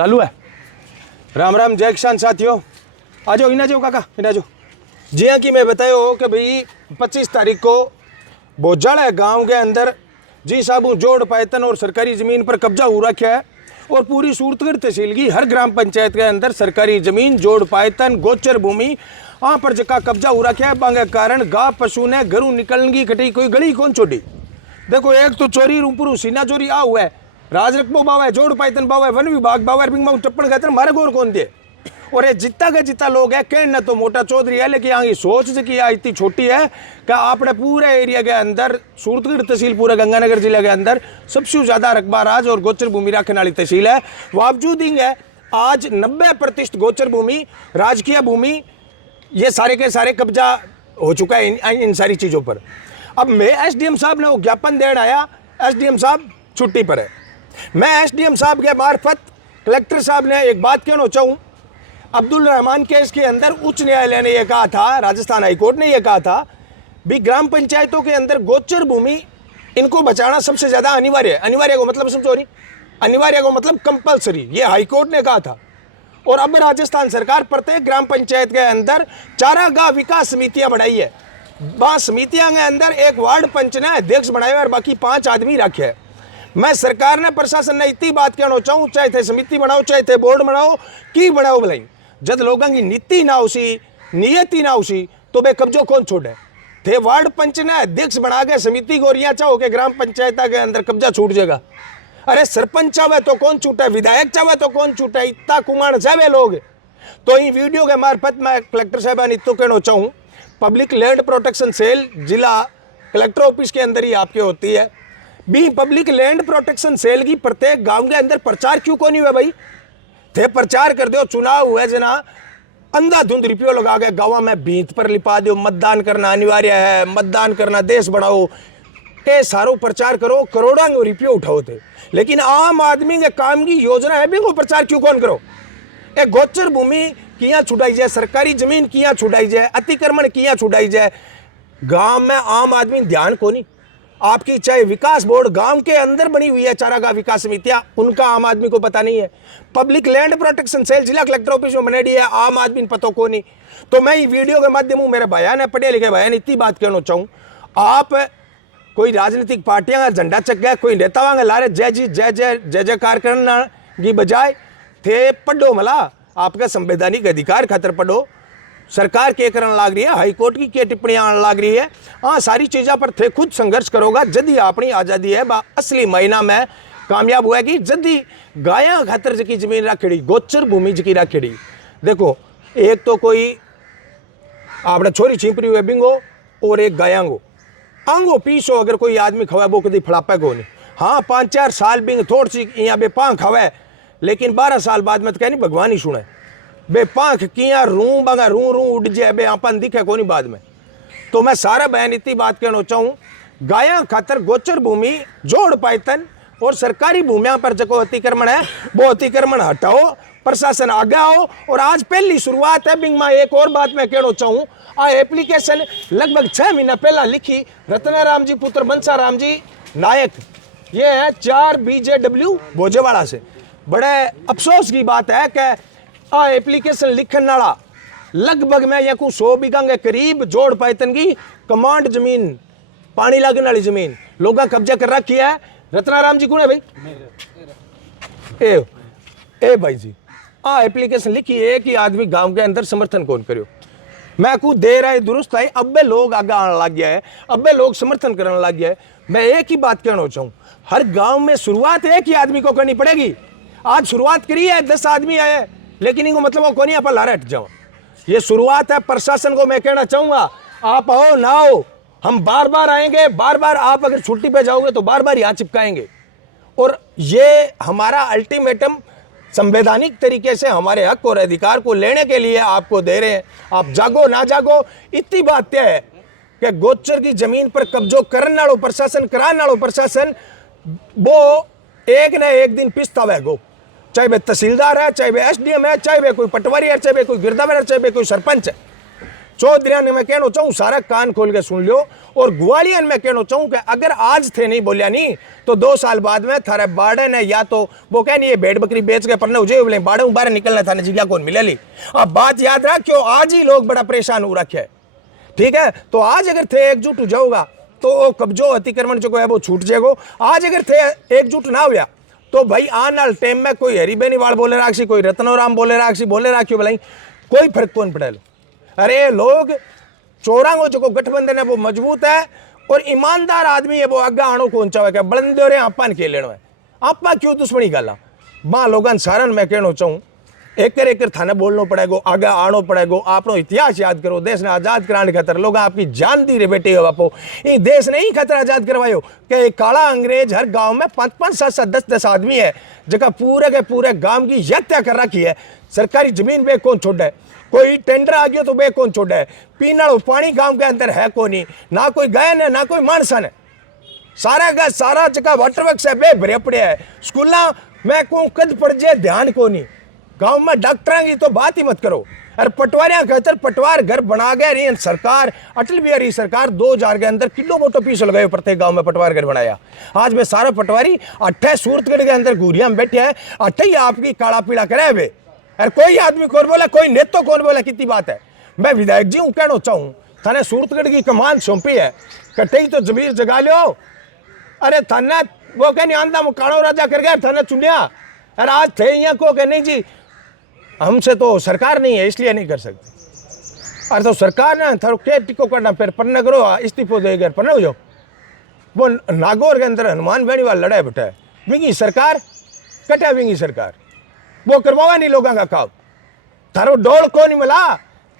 चालू है। राम राम, जय किसान साथियों। आ जाओ, इना जाओ काका, इना जाओ। जी हाँ, कि मैं बताया हो कि भाई 25 तारीख को बोझाड़ा गांव के अंदर जी साबू जोड़ पायतन और सरकारी ज़मीन पर कब्जा हो रखा है। और पूरी सूरतगढ़ तहसील की हर ग्राम पंचायत के अंदर सरकारी ज़मीन, जोड़ पायतन, गोचर भूमि वहाँ पर जगह कब्जा हो रखा है। बांगे कारण गाँव पशु ने घरों निकलने की कटी कोई गली कौन छोड़ी। देखो, एक तो चोरी रूपुरू सीना चोरी आ हुआ है, राज रकबो बावा है, जोड़ पायतन बावा है, वन विभाग बावा है, बिंग चप्पल कहते मारे गोर कौन दे। और ये जितना के जितना लोग है कहना तो मोटा चौधरी है, लेकिन यहाँ की सोच की इतनी छोटी है कि आपने पूरे एरिया के अंदर सूरतगढ़ तहसील, पूरे गंगानगर जिले के अंदर सबसे ज़्यादा रकबा राज और गोचर भूमि रखने वाली तहसील है। बावजूद ही आज 90% गोचर भूमि, राजकीय भूमि, ये सारे के सारे कब्जा हो चुका है इन सारी चीज़ों पर। अब मैं एसडीएम साहब ने वो ज्ञापन देने आया, एसडीएम साहब छुट्टी पर है। मैं एसडीएम साहब के मार्फत कलेक्टर साहब ने एक बात कहना चाहूँ। अब्दुल रहमान केस के अंदर उच्च न्यायालय ने यह कहा था, राजस्थान हाईकोर्ट ने यह कहा था भी ग्राम पंचायतों के अंदर गोचर भूमि इनको बचाना सबसे ज़्यादा अनिवार्य है। अनिवार्य को मतलब समझो नहीं, अनिवार्य को मतलब कंपलसरी, ये हाईकोर्ट ने कहा था। और अब राजस्थान सरकार प्रत्येक ग्राम पंचायत के अंदर चारागाह विकास समितियां बढ़ाई है। वहाँ समितियां के अंदर एक वार्ड पंच ने अध्यक्ष बनाए और बाकी 5 आदमी रखे है। मैं सरकार ने, प्रशासन ने इतनी बात कहना चाहूँ, चाहे थे समिति बनाओ, चाहे थे बोर्ड बनाओ, की बनाओ भलाई, जब लोगों की नीति ना उसी, नियति ना उसी, तो बे कब्जो कौन छोड़े। थे वार्ड पंच ने अध्यक्ष बना के समिति को रिया चाहो कि ग्राम पंचायत के अंदर कब्जा छूट जाएगा। अरे सरपंच चाहे तो कौन छूटे, विधायक चाहे तो कौन छूटे, इतना कुमार चाहे लोग। तो इन वीडियो के मार्फत मैं कलेक्टर साहबान इतो कहना चाहूँ, पब्लिक लैंड प्रोटेक्शन सेल जिला कलेक्टर ऑफिस के अंदर ही आपके होती है भी। पब्लिक लैंड प्रोटेक्शन सेल की प्रत्येक गांव के अंदर प्रचार क्यों को नहीं हुआ भाई। थे प्रचार कर दो, चुनाव हुआ जना अंधाधुंध रुपये लगा के गाँव में भीत पर लिपा दो, मतदान करना अनिवार्य है, मतदान करना देश बढ़ाओ, ये सारो प्रचार करो, करोड़ों रुपये उठाओ थे। लेकिन आम आदमी के काम की योजना है भी वो प्रचार क्यों कौन करो। एक गोचर भूमि किया छुटाई जाए, सरकारी जमीन किया छुटाई जाए, अतिक्रमण किया छुटाई जाए, गांव में आम आदमी ध्यान को नहीं। आपकी चाहे विकास बोर्ड गांव के अंदर बनी हुई है, चारागाह विकास समितियां, उनका आम आदमी को पता नहीं है। पब्लिक लैंड प्रोटेक्शन सेल जिला कलेक्टर ऑफिस में बनेडी है, आम आदमी पता को नहीं। तो मैं वीडियो के माध्यम मेरे बयान है, पढ़े लिखे बयान, इतनी बात कहना चाहूँ। आप कोई राजनीतिक पार्टियां का झंडा चक गया, कोई नेता वांगे लारे जय जी जय जय जय जयकार करना की बजाय थे पढ़ो मला आपका संवैधानिक अधिकार खातर पढ़ो। सरकार के करने लाग रही है, हाईकोर्ट की क्या टिप्पणियां आने लाग रही है, हाँ सारी चीज़ों पर थे खुद संघर्ष करोगा। जदी अपनी आज़ादी है बा असली महीना में कामयाब हुआ कि जदी गाया खातर जकी जमीन रखेड़ी, गोचर भूमि जकी रखेड़ी। देखो, एक तो कोई आपने छोरी छिपरी हुए बिंगो और एक गायांगो आंगो पीसो, अगर कोई आदमी खवा वो कभी फड़ापे को नहीं। हाँ 5-4 साल बिंग थोड़ी सी यहाँ बे पाँख खवा, लेकिन 12 साल बाद में तो कहनी भगवान ही सुने बे पाँख किया रू बंगा रू उड़ जाए बे आपन दिखे को नहीं बाद में। तो मैं सारा बयान इतनी बात कहना चाहूँ, गाया खातर गोचर भूमि, जोड़ पायतन और सरकारी भूमिया पर जो अतिक्रमण है वो अतिक्रमण हटाओ, प्रशासन आगे आओ। और आज पहली शुरुआत है बिंग में। एक और बात मैं कहना चाहूँ, आ एप्लीकेशन लगभग 6 महीना पहला लिखी रत्नाराम जी पुत्र बंसाराम जी नायक, ये है 4 BJW भोजेवाड़ा से। बड़े अफसोस की बात है कि आ एप्लीकेशन लिखने वाला लगभग मैं ये को 100 बीघा के करीब जोड़ पायतन की कमांड जमीन, पानी लगने वाली जमीन लोग कब्जा कर रखी है। रत्नाराम जी कौन है भाई? ए भाई जी, आ एप्लीकेशन लिखी है कि आदमी गांव के अंदर समर्थन कौन करो। मैं को दे रहा है दुरुस्त है, अब लोग आगे आने लग गया है, अब लोग समर्थन करने लग गया है। मैं एक ही बात कहना चाहूँ, हर गांव में शुरुआत एक ही आदमी को करनी पड़ेगी। आज शुरुआत करी है, 10 आदमी आए, लेकिन इनको मतलब वो कोनी आप लारे हट जाओ। ये शुरुआत है। प्रशासन को मैं कहना चाहूँगा, आप आओ ना आओ, हम बार बार आएंगे, बार बार आप अगर छुट्टी पे जाओगे तो बार बार यहाँ चिपकाएंगे। और ये हमारा अल्टीमेटम संवैधानिक तरीके से हमारे हक और अधिकार को लेने के लिए आपको दे रहे हैं। आप जागो ना जागो, इतनी बात तय है कि गोचर की जमीन पर कब्जो करने वालों प्रशासन, कराने वालों प्रशासन, वो एक न एक दिन पिसता गो, चाहे वे तहसीलदार है, चाहे वे SDM है, चाहे वे कोई पटवारी है, चाहे वे कोई गिरदावर है, चाहे वे कोई सरपंच है। चौधरिया ने मैं कहना चाहूँ सारा कान खोल के सुन लियो। और ग्वालियर में कहना चाहूँ कि अगर आज थे नहीं बोलिया नहीं तो 2 साल बाद में थारे बाड़े ने या तो वो कह नहीं ये भेड़ बकरी बेच के पन्ने उजे बोले बाड़े बाहर निकलना था जगह कौन मिले ली। अब बात याद रख क्यों आज ही लोग बड़ा परेशान हो रखे, ठीक है। तो आज अगर थे एकजुट हो जाओगा तो कब्जो अतिक्रमण जो है वो छूट जाएगो। आज अगर थे एकजुट ना हुआ तो भाई आने वाले टाइम में कोई हरी बेनीवाल बोले राखी, कोई रत्नोराम बोले राखी, बोले राखियो भलाई कोई फर्क कौन पड़े। अरे लोग चोरांगो जो गठबंधन है वो मजबूत है और ईमानदार आदमी है वो आगे आनो कौन चाहे क्या बलंदे रे आपा के लेनो है, आपा क्यों दुश्मनी गाला मां लोगन सारन मैं कहना चाहूँ एक थाने बोलना पड़ेगा, आगे आनो पड़ेगा। आपनो इतिहास याद करो, देश ने आजाद कराने खातर लोग आपकी जान दी रे बेटे हो बापो। ये देश ने ही खातर आजाद करवायो कि काला अंग्रेज हर गांव में 5-5, 7-7, 10-10 आदमी है जगह पूरे के पूरे गांव की हत्या कर रखी है। सरकारी जमीन पे कौन छोड़ा है, कोई टेंडर आ गया तो बे कौन छोड़ा है, पीने वाला पानी गांव के अंदर है कौन ही, ना कोई गायन है ना कोई मानसन है, सारा का सारा जगह वाटर वर्क से बे भरे पड़े है। स्कूल में को कद पड़ जाए ध्यान को नहीं, गांव में डॉक्टर की तो बात ही मत करो। अरे पटवारियां कहते पटवार घर बना गया रही सरकार, अटल बिहारी सरकार 2000 के अंदर किलो मोटो पीस लगाए प्रत्येक गांव में पटवार घर बनाया। आज में सारा पटवारी 8 सूरतगढ़ के अंदर घूरिया में बैठे हैं, 8 ही आपकी काला पीला करे वे। अरे कोई आदमी कौन बोला, कोई नेता कौन बोला, कितनी बात है। मैं विधायक जी हूँ कहना चाहूँ थाने सूरतगढ़ की कमान सौंपी है, कटे तो जमीर जगा लो। अरे थाने वो कह नहीं आंदा मुकाणो राजा कर गया थाने चुनिया। अरे आज थे यहाँ को कह नहीं जी हमसे तो सरकार नहीं है इसलिए नहीं कर सकते। अरे तो सरकार ने थारो क्या टिको करना फिर पन्ने करो इस्तीफो देगा पन्ने हो जाओ। वो नागौर के अंदर हनुमान बेनीवाल लड़ाई बैठा है, विंगी सरकार कटा विंगी सरकार वो करवावा नहीं लोगों का काम। थारो डोल को नहीं मिला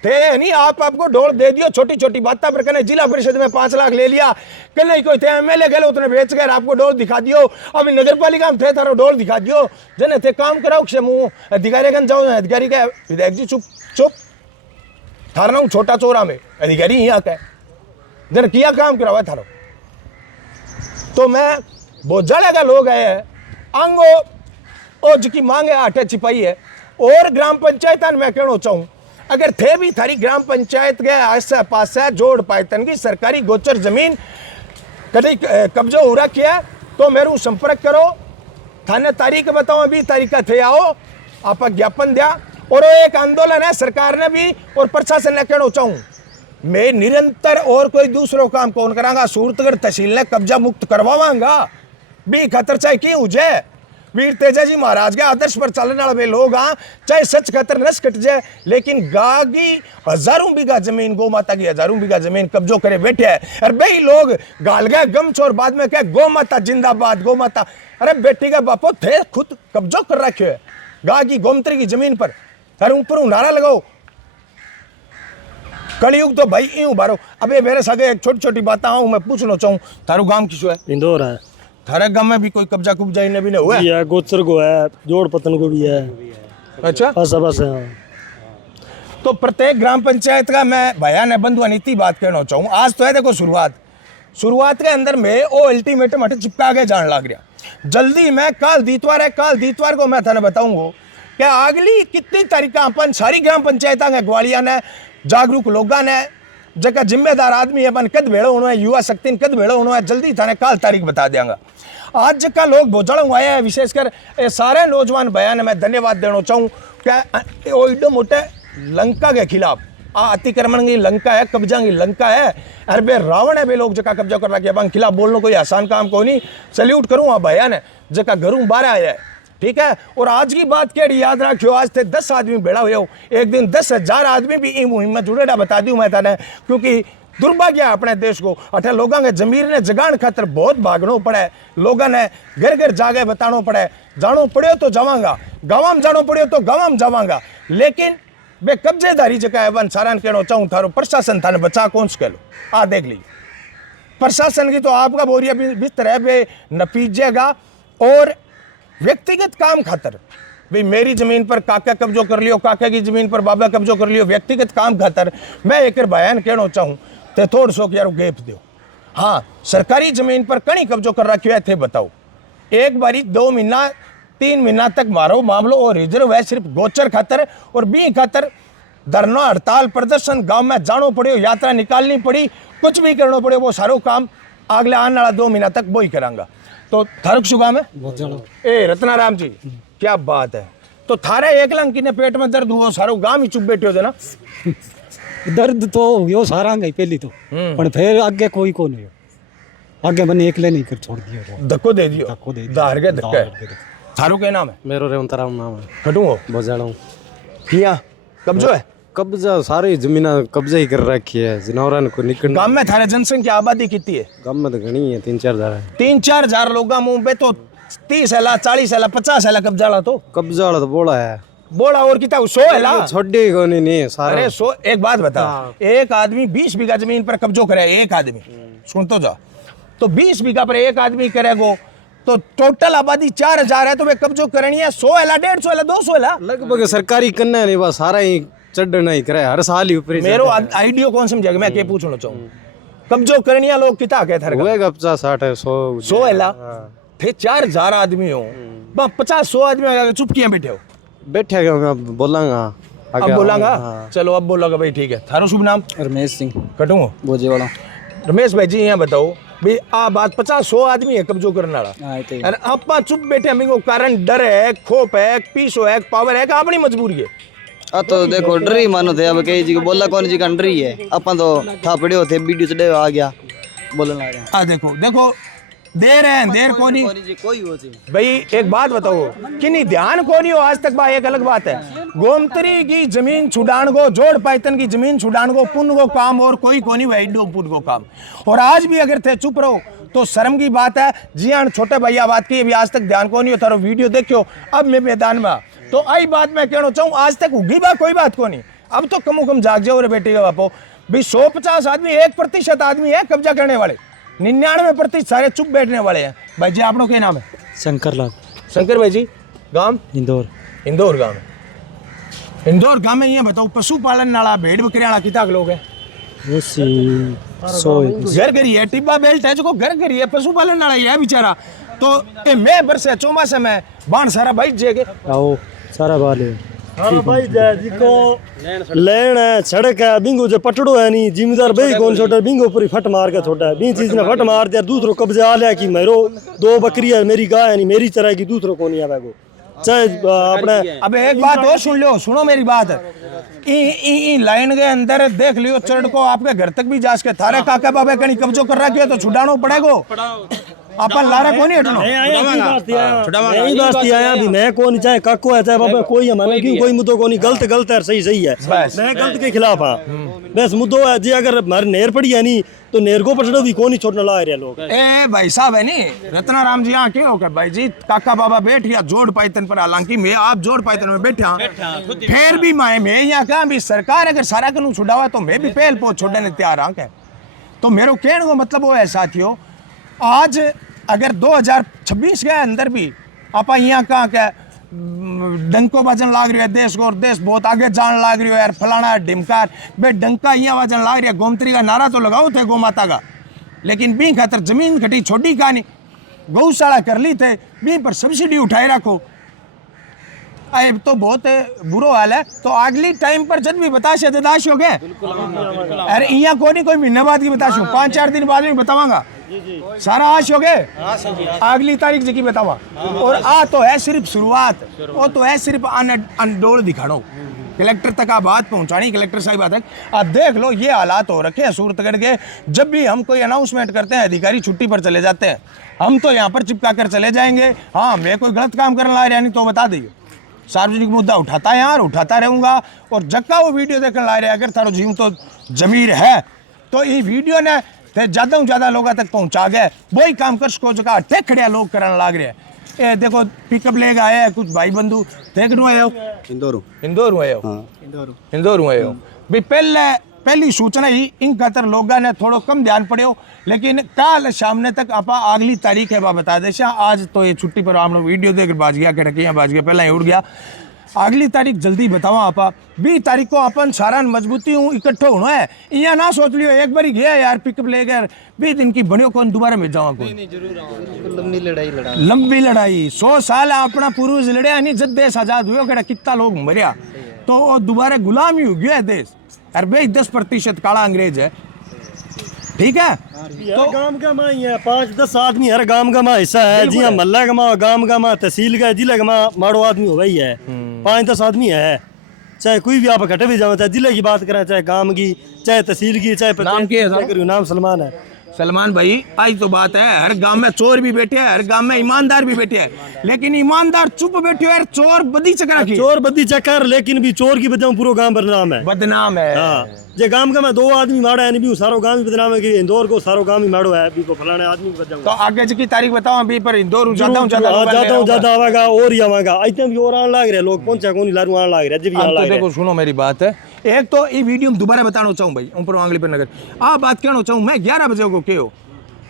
थे नहीं आपको डोल दे दियो छोटी छोटी बातों पर कहने जिला परिषद में 5 लाख ले लिया कि नहीं कोई थे एमएलए गए उतने बेच कर आपको डोल दिखा दियो। अभी नगर पालिका में थे थारो डोल दिखा दियो जने थे काम कराओ मुँह अधिकारी कन जाओ अधिकारी का विधायक जी चुप चुप थारा हूँ छोटा चोरा में अधिकारी यहाँ का जन किया काम करावा थारो। तो मैं बोझाड़े का लोग आए हैं आंगो और जिसकी मांग है आटे छिपाई है। और ग्राम पंचायत मैं कहना चाहूँ अगर थे भी थारी ग्राम पंचायत के आस पास जोड़ पायतन की सरकारी गोचर जमीन कभी कब्जा हो रखी है तो मेरू संपर्क करो, थाने तारीख बताओ अभी तारीख थे आओ आप ज्ञापन दिया। और एक आंदोलन है सरकार ने भी और प्रशासन ने कहना चाहूँ मैं निरंतर और कोई दूसरों काम कौन करांगा, सूरतगढ़ तहसील ने कब्जा मुक्त करवावांगा भी खतर चाहे क्यों हो जाए। वीर तेजा जी महाराज के आदर्श पर चलने वाले लोग हाँ चाहे सच खतर नस कट जाए लेकिन गा की हजारों बीघा जमीन गौ माता की हजारों बीघा जमीन कब्जो करे बैठे है। अरे भाई लोग गाल गए गम छोर बाद में क्या गौ माता जिंदाबाद गौ माता। अरे बेटी का बापो थे खुद कब्जो कर रखे है गा की गोमती की जमीन पर। अरे ऊपर नारा लगाओ कलयुग तो भाई यूं बारो। अबे मेरे सगे एक छोटी छोटी बात आऊँ मैं पूछना चाहूँ थारू गांव किसो है? इंदौर है। थारे गांव में भी कोई कब्जा कुब्जा इन्हें भी नहीं हुआ है? गोचर को है, जोड़ पतन को भी है। अच्छा बस है। तो प्रत्येक ग्राम पंचायत का मैं भैया ने बंधुआ नीति बात कहना चाहूँ। आज तो है देखो शुरुआत के अंदर में वो अल्टीमेटम हटे चिपका के जान लग रहा जल्दी मैं काल दीतवार है, काल दीतवार को मैं थाने बताऊंगा कि अगली कितनी तारीख अपन सारी ग्राम पंचायत के ग्वालिया ने जागरूक लोगों ने जगह जिम्मेदार आदमी अपन कद भेड़ो होना है, युवा शक्ति कद भेड़ो होना है, जल्दी थाने काल तारीख बता देंगे। आज का लोग भोजड़ आए हैं विशेषकर सारे नौजवान बयान मैं धन्यवाद देना चाहूँ क्या वो इडो मोटे लंका के खिलाफ अतिक्रमण की लंका है, कब्जा की लंका है। अरे बे रावण है बे लोग जगह कब्जा कर रखा है खिलाफ बोलना कोई आसान काम को नहीं। सल्यूट करूँ वहाँ बयान है जगह घरों बाहर आया है, ठीक है। और आज की बात क्या याद रखियो आज थे 10 आदमी बेड़ा हुए एक दिन 10,000 आदमी भी इन मुहिम में जुड़ेड़ा बता दूँ मैं थाने क्योंकि दुर्भाग्य है अपने देश को अठे लोगों के जमीर ने जगान खातर बहुत भागना पड़े, लोगों ने घर घर जाके बताना पड़े। जानो पड़े तो जावांगा गाँव में, जानो पड़े तो गाँव में जावांगा, लेकिन बे कब्जेदारी जगह है वन सारा कहना चाहूँ थारो प्रशासन थाने बचा कौन से कह लो आ देख लीजिए प्रशासन की तो आपका बोरिया बिस्तर है बे नपीजेगा। और व्यक्तिगत काम खातर भाई मेरी जमीन पर काका कब्जो कर लियो, काका की जमीन पर बाबा कब्जो कर लियो, व्यक्तिगत काम खातर मैं एक बयान कहना चाहूँ तो थोड़ा सो यार गेप दो। हाँ सरकारी जमीन पर कहीं कब्जो कर रखियो है थे बताओ एक बारी 2 महीना 3 महीना तक मारो मामलो और रिजर्व है सिर्फ गोचर खातर और बी खातर धरना हड़ताल प्रदर्शन गांव में जानो पड़े, यात्रा निकालनी पड़ी, कुछ भी करना पड़े, वो सारो काम अगले आने वाला 2 महीना तक वो ही करांगा। तो थारक शुभा में ए रत्नाराम जी क्या बात है। तो थारे एक लंकी ने पेट में दर्द हुआ, सारो गांव ही चुप बैठे हो ना। दर्द तो यो सारा गई पहली तो, पर फिर आगे कोई को नहीं, आगे मैंने एकले नहीं कर छोड़ दिया, धक्को दे दियो, धक्को दे दियो। दार के धक्के। थारू क्या नाम है? मेरो रेवंतराम नाम है। खटू हो बजाड़ा हूँ। किया कब्जो है कब्जा सारी जमीन कब्जा ही कर रखी है, जानवरन को निकल। गांव में थारे जनसंख्या आबादी कितनी है? गांव में तो घनी है, 3-4 हजार है। 3-4 हजार लोग मुंह पे तो 30 है 40 है 50 है कब्जा वाला तो कब्जा वाला तो बोला है, बोला और कितना 100 है ला। छोड़े को नहीं सारा। अरे 100 एक बात बता, एक आदमी 20 बीघा जमीन पर कब्जो करे, एक आदमी सुन तो जा, तो 20 बीघा पर एक आदमी करेगो तो टोटल आबादी 4000 है, तो वे कब्जो करनी है 100 है 150 है 200 है। लगभग सरकारी करना नहीं, बस सारा ही चढ़ना ही करे हर साल ही ऊपर ही। मेरो आइडियो कौन समझेगा, मैं क्या पूछना चाहूँ। कब्जो करनी है लोग कितना कहते हैं? हुएगा 50-60 है 100 है ला। थे 4000 आदमी हो, 50-100 आदमी अगर चुप किए बैठे हो, बैठेगा मैं बोलांगा अब बोलांगा। चलो अब बोलोगा भाई, ठीक है। थारो शुभ नाम? रमेश सिंह कटू बोजेवाड़ा। रमेश भाई जी यहाँ बताओ भाई, आ बात 50-100 आदमी है कब्जो करने वाला, अरे आप चुप बैठे हमें को कारण डर है, खोप है, पीसो है, पावर है, अपनी मजबूरी है। तो देखो डर ही मानो थे, अब कई जी को बोला कौन जी का डर ही है, अपन तो था पड़े होते वीडियो चढ़े आ गया बोलने लग रहा आ देखो देखो देर है देर को नहीं कोई हो जी भाई। एक बात बताओ कि नहीं ध्यान को नहीं हो आज तक, एक अलग बात है। गोमतरी की जमीन छुड़ान को, जोड़ पाइतन की जमीन छुड़ान को पुण्य को काम, और कोई को नहीं वही पुण्य को काम। और आज भी अगर थे चुप रहो तो शर्म की बात है। जी हाँ छोटे भैया बात की अभी आज तक ध्यान को नहीं होता, वीडियो देखो अब मैं मैदान में। तो आई बात मैं कहना चाहूँ, आज तक उगी बात कोई बात को नहीं, अब तो कमो कम जाग जाओ रे बेटी का बापो भाई। 150 आदमी 1% आदमी है कब्जा करने वाले, 99% सारे चुप बैठने वाले हैं। भाई जी आपको क्या नाम है? शंकर लाल। शंकर भाई जी गांव इंदौर। इंदौर गांव में, इंदौर गांव में ये बताओ पशुपालन वाला भेड़ बकरी वाला कितना लोग है? घर घर ही है, टिब्बा बेल्ट है जो घर घर ही है, पशुपालन वाला ही है बेचारा। तो ए मैं बरसे चौमासे में बाण सारा भाई जेगे आओ सारा बाल है। हाँ भाई जिको लेन है, सड़क है, बिंगो जो पटड़ो है नहीं, जिम्मेदार भाई कौन छोटा बिंगो पूरी फट मार के छोटा है, बी चीज ने फट मार दिया, दूसरों कब्जा आ लिया कि मेरो 2 बकरी है, मेरी गाय है नहीं, मेरी चराई की, दूसरों को नहीं आवे को चाहे अपने। अब एक बात और सुन लो, सुनो मेरी बात। ई लाइन के अंदर देख लियो चढ़ को आपके घर तक भी जा सके, थारे काका बाबा कहीं कब्जो कर रखी है तो छुड़ानो पड़ेगो। अपन लारा को नहीं हटनो, यही बात आया भी मैं कौन चाहे काको है चाहे बाबा कोई हमारे क्यों कोई मुद्दो को नहीं, गलत गलत है सही सही है, मैं गलत के खिलाफ हाँ बस मुद्दो है जी। अगर हमारे नेर पड़ी है नहीं तो नेर को पछड़ो भी कौन ही छोड़ने ला रहे लोग। ए भाई साहब है नहीं रत्नाराम जी यहाँ क्यों हो भाई जी, काका बाबा बैठ या जोड़ पाइतन पर, हालांकि मैं आप जोड़ पाइतन में बैठा फिर भी मैं यहाँ कहा भी सरकार अगर सारा कानून छुड़ावा तो मैं भी पहल पहुंच छोड़ने तैयार हाँ क्या। तो मेरे कहने को मतलब वो है साथियों, आज अगर 2026 के अंदर भी आप यहाँ कहाँ क्या डंको बजन लाग रही है देश को, और देश बहुत आगे जान लाग रही है यार, फलाना ढिमकार बे डंका यहाँ वजन लाग रही है। गोमती का नारा तो लगाओ थे गौ माता का, लेकिन बी खातर जमीन घटी छोटी कहानी, गौशाला कर ली थे, बी पर सब्सिडी उठाए रखो, अब तो बहुत बुरो हाल है। तो अगली टाइम पर जब भी बताशे दाश हो गए, अरे यहाँ को नहीं कोई महीने बाद की बताशू, 5-4 दिन बाद में बतावांगा सारा आश हो गए, अगली तारीख जगह बतावा। और आ तो है सिर्फ शुरुआत, वो तो है सिर्फ अनडोल दिखाड़ो, कलेक्टर तक आप बात पहुंचानी, कलेक्टर साहब बात है। आप देख लो ये हालात हो रखे हैं सूरतगढ़ के, जब भी हम कोई अनाउंसमेंट करते हैं अधिकारी छुट्टी पर चले जाते हैं, हम तो यहाँ पर चिपका कर चले जाएंगे। हाँ मैं कोई गलत काम करने ला रहा नहीं तो बता दीजिए, सार्वजनिक मुद्दा उठाता है यार, उठाता रहूँगा। और जक्का वो वीडियो देखने ला रहे, अगर थारो जीव तो जमीर है तो ये वीडियो ने ज़्यादा से ज़्यादा लोगों तक पहुँचा गए, वही काम कर सको जो टेक खड़िया लोग करने लाग रहे हैं। ये देखो पिकअप लेके आए हैं कुछ भाई बंधु, देख रो आए हो इंदौर आए हो, इंदौर आए हो भी। पहली सूचना ही इन खातर लोगों ने थोड़ा कम ध्यान पड़े, लेकिन कल शाम तक आप अगली तारीख है बता दे। आज तो ये छुट्टी पर हम लोग वीडियो देख बाज गया खड़कियाँ बाज गया, पहला ही उड़ गया। अगली तारीख जल्दी बताओ आप 20 तारीख को अपन सारा मजबूती हूँ इकट्ठा होना है। यहाँ ना सोच लियो एक बार गया यार पिकअप ले गया 20 दिन की बनियो कौन दोबारा मिल जाऊँ कोई लंबी लड़ाई 100 साल अपना पूर्वज लड़े नहीं, जब देश आजाद हुआ कड़ा कितना लोग मरिया। तो तो वो दोबारा गुलाम ही हो गया है देश। अरे भाई 10% काला अंग्रेज है, ठीक है। तो गांव का माँ ही है, 5-10 आदमी हर गांव का माँ हिस्सा है जी। हाँ, मोहल्ला का माँ, गांव का माँ, तहसील का, जिले का माँ, माड़ो आदमी हो भाई है। 5-10 आदमी है, चाहे कोई भी आप इकट्ठे भी जाओ, चाहे जिले की बात करें, चाहे गांव की, चाहे तहसील की, चाहे नाम क्या है साहब? नाम सलमान है। सलमान भाई, आज तो बात है, हर गांव में चोर भी बैठे हैं, हर गांव में ईमानदार भी बैठे हैं, लेकिन ईमानदार चुप बैठे हो यार, चोर बदी चकरा की चोर बदी चक्कर, लेकिन भी चोर की वजह पूरा गांव बदनाम है। बदनाम है। हाँ, जे गांव का मैं 2 आदमी मारा है, नहीं भी सारो गांव ही बदनाम है कि इंदौर को सारो गांव ही मारो है, भी को फलाने आदमी की वजह। तो आगे की तारीख बताओ अभी, पर इंदौर जाता हूँ ज्यादा आवेगा और ही आवेगा, इतने भी और आने लग रहे लोग, पहुंचा कौन लारू आने लग रहे, जब भी आने लग रहे। देखो सुनो मेरी बात है, एक तो ये वीडियो में दोबारा बताना चाहूँ भाई, ऊपर आंगली पर नगर आ बात कहना चाहूँ, मैं 11 बजे को क्यों,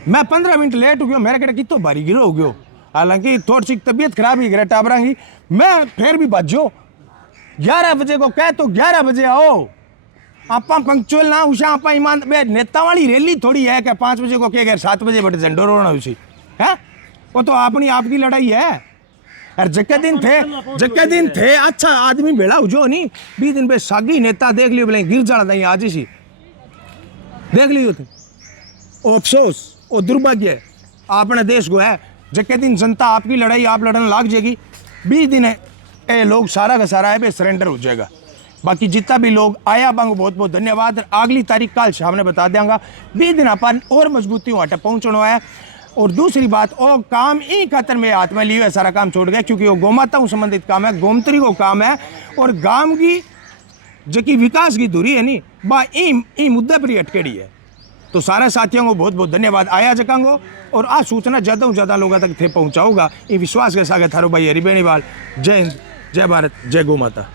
मैं 15 मिनट लेट हो गया, मेरे कड़े कितो भारी गिरो हो गयो, हालांकि थोड़ी सी तबीयत खराब ही गिरा टाबरा की, मैं फिर भी बजो 11 बजे को कह तो 11 बजे आओ, आपा पंक्चुअल ना उषा आपा ईमान नेता वाली रैली थोड़ी है कि 5 बजे को कह 7 बजे बटे झंडो रोना उसी है, वो तो अपनी आपकी लड़ाई है। और जक्के दिन थे अच्छा आदमी भेड़ा जो नहीं 20 दिन पे सागी नेता देख लियो बोले गिर जाना था आज ही देख लियो थे, अफसोस और दुर्भाग्य है अपने देश को है। जक्के दिन जनता आपकी लड़ाई आप लड़ने लाग जाएगी, 20 दिन है ये लोग सारा का सारा है बे सरेंडर हो जाएगा। बाकी जितना भी लोग आया बांग बहुत बहुत धन्यवाद। अगली तारीख कल सामने बता देंगे, 20 दिन अपन और मजबूती हटा पहुँचना है। और दूसरी बात वो काम ही खातर में हाथ में लिए सारा काम छोड़ गया, क्योंकि वो गौमाताओं संबंधित काम है, गोमत्री को काम है, और गांव की जो कि विकास की धुरी है नी बा ई मुद्दे पर ही अटकेड़ी है। तो सारे साथियों को बहुत बहुत धन्यवाद आया जकांगो, और आज सूचना ज़्यादा लोगों तक थे पहुँचाऊंगा, ये विश्वास के साथ थारो भाई हरिबेणीवाल। जय हिंद, जय भारत, जय गौ माता।